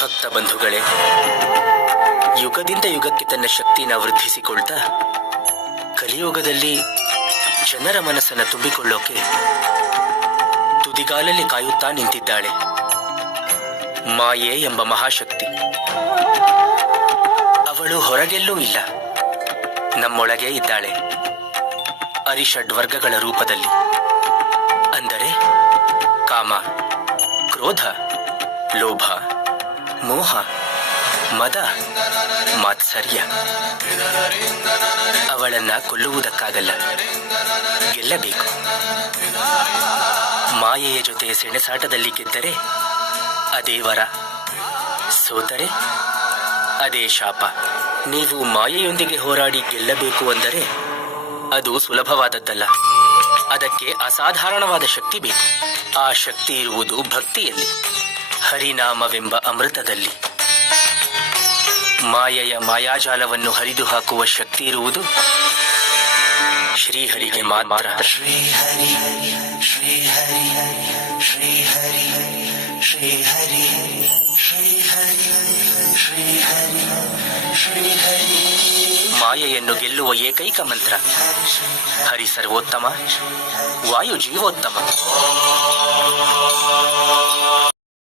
ಭಕ್ತ ಬಂಧುಗಳೇ, ಯುಗದಿಂದ ಯುಗಕ್ಕೆ ತನ್ನ ಶಕ್ತಿನ ವೃದ್ಧಿಸಿಕೊಳ್ತಾ ಕಲಿಯುಗದಲ್ಲಿ ಜನರ ಮನಸ್ಸನ್ನು ತುಂಬಿಕೊಳ್ಳೋಕೆ ತುದಿಗಾಲಲ್ಲಿ ಕಾಯುತ್ತಾ ನಿಂತಿದ್ದಾಳೆ ಮಾಯೆ ಎಂಬ ಮಹಾಶಕ್ತಿ. ಅವಳು ಹೊರಗೆಲ್ಲೂ ಇಲ್ಲ, ನಮ್ಮೊಳಗೆ ಇದ್ದಾಳೆ, ಅರಿಷಡ್ ವರ್ಗಗಳ ರೂಪದಲ್ಲಿ. ಅಂದರೆ ಕಾಮ, ಕ್ರೋಧ, ಲೋಭ, ಮೋಹ, ಮದ, ಮಾತ್ಸರ್ಯ. ಅವಳನ್ನ ಕೊಲ್ಲುವುದಕ್ಕಾಗಲ್ಲ, ಗೆಲ್ಲಬೇಕು. ಮಾಯೆಯ ಜೊತೆ ಸೆಣಸಾಟದಲ್ಲಿ ಗೆದ್ದರೆ ಅದೇ ವರ, ಸೋತರೆ ಅದೇ ಶಾಪ. ನೀವು ಮಾಯೆಯೊಂದಿಗೆ ಹೋರಾಡಿ ಗೆಲ್ಲಬೇಕು ಅಂದರೆ ಅದು ಸುಲಭವಾದದ್ದಲ್ಲ. ಅದಕ್ಕೆ ಅಸಾಧಾರಣವಾದ ಶಕ್ತಿ ಬೇಕು. ಆ ಶಕ್ತಿ ಇರುವುದು ಭಕ್ತಿಯಲ್ಲಿ, ಹರಿನಾಮವೆಂಬ ಅಮೃತದಲ್ಲಿ. ಮಾಯೆಯ ಮಾಯಾಜಾಲವನ್ನು ಹರಿದು ಹಾಕುವ ಶಕ್ತಿ ಇರುವುದು ಶ್ರೀಹರಿಗೆ ಮಾತ್ರ. ಶ್ರೀಹರಿ ಶ್ರೀಹರಿ ಶ್ರೀಹರಿ ಶ್ರೀಹರಿ ಶ್ರೀಹರಿ ಶ್ರೀಹರಿ ಶ್ರೀಹರಿ. ಮಾಯೆಯನ್ನು ಗೆಲ್ಲುವ ಏಕೈಕ ಮಂತ್ರ ಹರಿ ಸರ್ವೋತ್ತಮ, ವಾಯು ಜೀವೋತ್ತಮ.